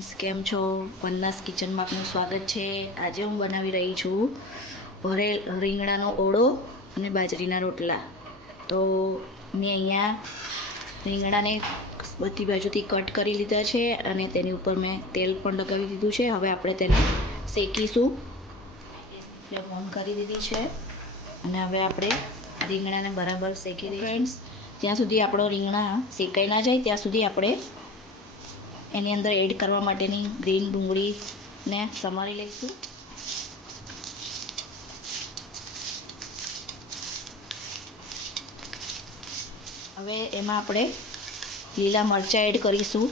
Friends, કેમ છો? વંદનાસ કિચનમાં આપનું સ્વાગત છે. આજે હું બનાવી રહી છું રીંગણાનો ઓળો અને બાજરીના રોટલા. તો મેં અહીંયા રીંગણાને બધી બાજુથી કટ કરી લીધા છે અને તેની ઉપર મેં તેલ પણ લગાવી દીધું છે. હવે આપણે તેને શેકીશું. ઓન કરી દીધી છે અને હવે આપણે રીંગણાને બરાબર શેકી દઈશું. ફ્રેન્ડ્સ, જ્યાં સુધી આપણો રીંગણા શેકાઈ ના જાય ત્યાં સુધી આપણે એની અંદર એડ કરવા માટેની ગ્રીન ડુંગળીને સમારી લઈશું. હવે એમાં આપણે લીલા મરચાં એડ કરીશું.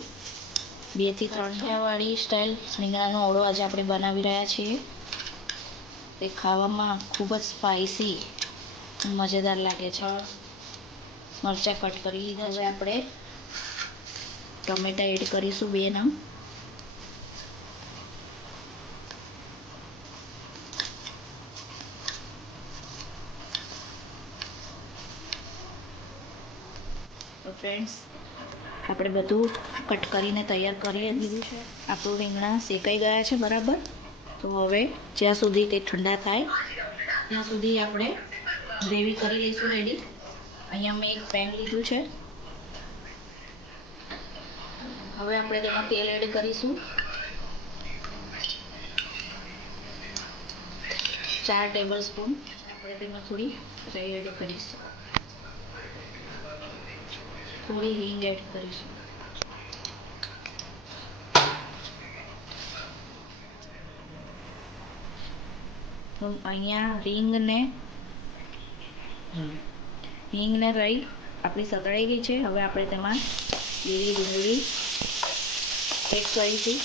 2 થી 3 વાળી સ્ટાઈલ રીંગણાનો ઓળો આજે આપણે બનાવી રહ્યા છીએ. તે ખાવામાં ખૂબ જ સ્પાઇસી મજેદાર લાગે છે. મરચાં કટ કરી લીધા. હવે આપણે ટમેટાં એડ કરીશું 2 નંગ. તો ફ્રેન્ડ્સ, આપણે બધું કટ કરીને તૈયાર કરી દીધું છે. આપણું રીંગણા શેકાઈ ગયા છે બરાબર. તો હવે જ્યાં સુધી તે ઠંડા થાય ત્યાં સુધી આપણે ગ્રેવી કરી લઈશું રેડી. અહીંયા મેં એક પેન લીધું છે. હવે આપણે તેમાં તેલ એડ કરીશું. 4 ટેબલ સ્પૂન. આપણે તેમાં થોડી રાઈ એડ કરીશું. થોડી હિંગ એડ કરીશું. તો અહીંયા હિંગ ને રાઈ આપણી સતળાઈ ગઈ છે. હવે આપણે તેમાં લીલી ડુંગળી એડ કરીશું.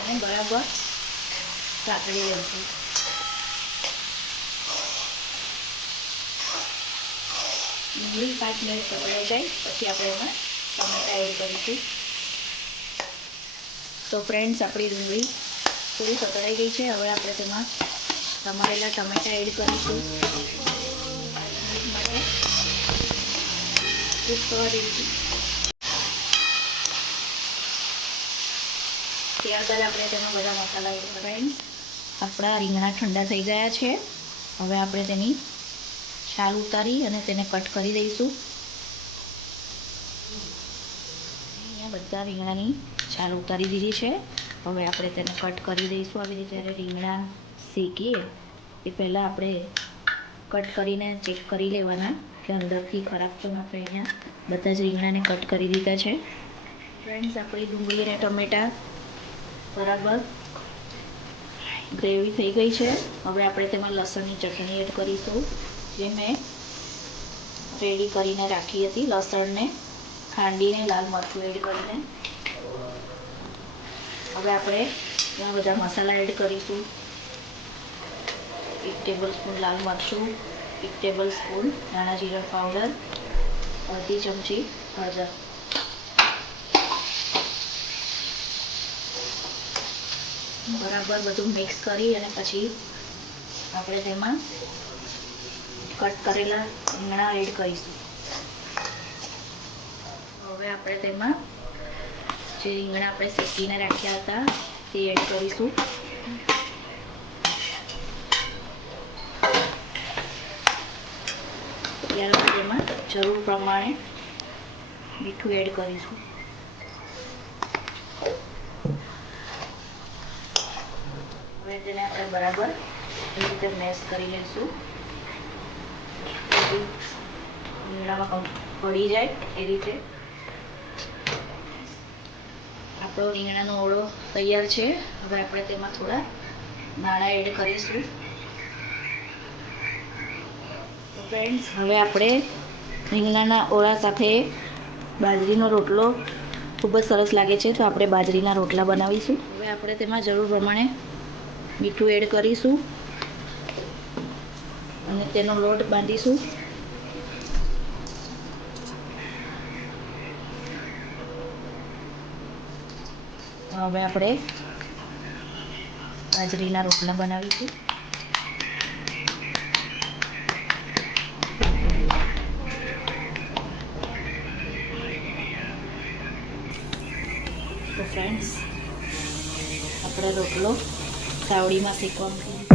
તેને બરાબર સાંકળી લઈશું. ડુંગળી 5 મિનિટ સતળાઈ જાય પછી આપણે એમાં ટમેટાં એડ કરીશું. તો ફ્રેન્ડ્સ, આપણી ડુંગળી થોડી સતળાઈ ગઈ છે. હવે આપણે તેમાં સમારેલા ટમેટાં એડ કરીશું. માટે કૂક થવા દઈશું. ત્યારબાદ આપણે તેમાં બધા મસાલા એડ કરીશું. આપણા રીંગણા ઠંડા થઈ ગયા છે. હવે આપણે તેની છાલ ઉતારી અને તેને કટ કરી દઈશું. અહીંયા બધા રીંગણાની છાલ ઉતારી દીધી છે. હવે આપણે તેને કટ કરી દઈશું. આવી રીતે રીંગણા શેકીએ એ પહેલાં આપણે કટ કરીને ચેક કરી લેવાના કે અંદરથી ખરાબ તો ન થાય. અહીંયા બધા જ રીંગણાને કટ કરી દીધા છે. ફ્રેન્ડ્સ, આપણી ડુંગળી અને ટમેટાં બરાબર ગ્રેવી થઈ ગઈ છે. હવે આપણે તેમાં લસણની ચટણી એડ કરીશું, જે મેં રેડી કરીને રાખી હતી. લસણને ખાંડીને લાલ મરચું એડ કરીને. હવે આપણે એમાં બધા મસાલા એડ કરીશું. 1 ટેબલ સ્પૂન લાલ મરચું, 1 ટેબલ સ્પૂન ધાણા જીરા પાવડર, અડધી ચમચી હળદર. બરાબર બધું મિક્સ કરી અને પછી આપણે તેમાં કટ કરેલા રીંગણા એડ કરીશું. હવે આપણે તેમાં જે રીંગણા આપણે શેકીને રાખ્યા હતા તે એડ કરીશું. ત્યારબાદ એમાં જરૂર પ્રમાણે મીઠું એડ કરીશું. હવે તેને આપણે બરાબર એ રીતે મેશ કરી લઈશું. રીંગણામાં પડી જાય એ રીતે. આપણો રીંગણાનો ઓળો તૈયાર છે. હવે આપણે તેમાં થોડા દાણા એડ કરીશું. તો ફ્રેન્ડ્સ, હવે આપણે રીંગણાના ઓળા સાથે બાજરીનો રોટલો ખૂબ જ સરસ લાગે છે. તો આપણે બાજરીના રોટલા બનાવીશું. હવે આપણે તેમાં જરૂર પ્રમાણે મીઠું એડ કરીશું અને તેનો લોટ બાંધીશું. હવે આપણે બાજરીના રોટલા બનાવીશું. તો ફ્રેન્ડ્સ, આપણે રોટલો તાવડીમાં શેકવા મૂકી દીધો.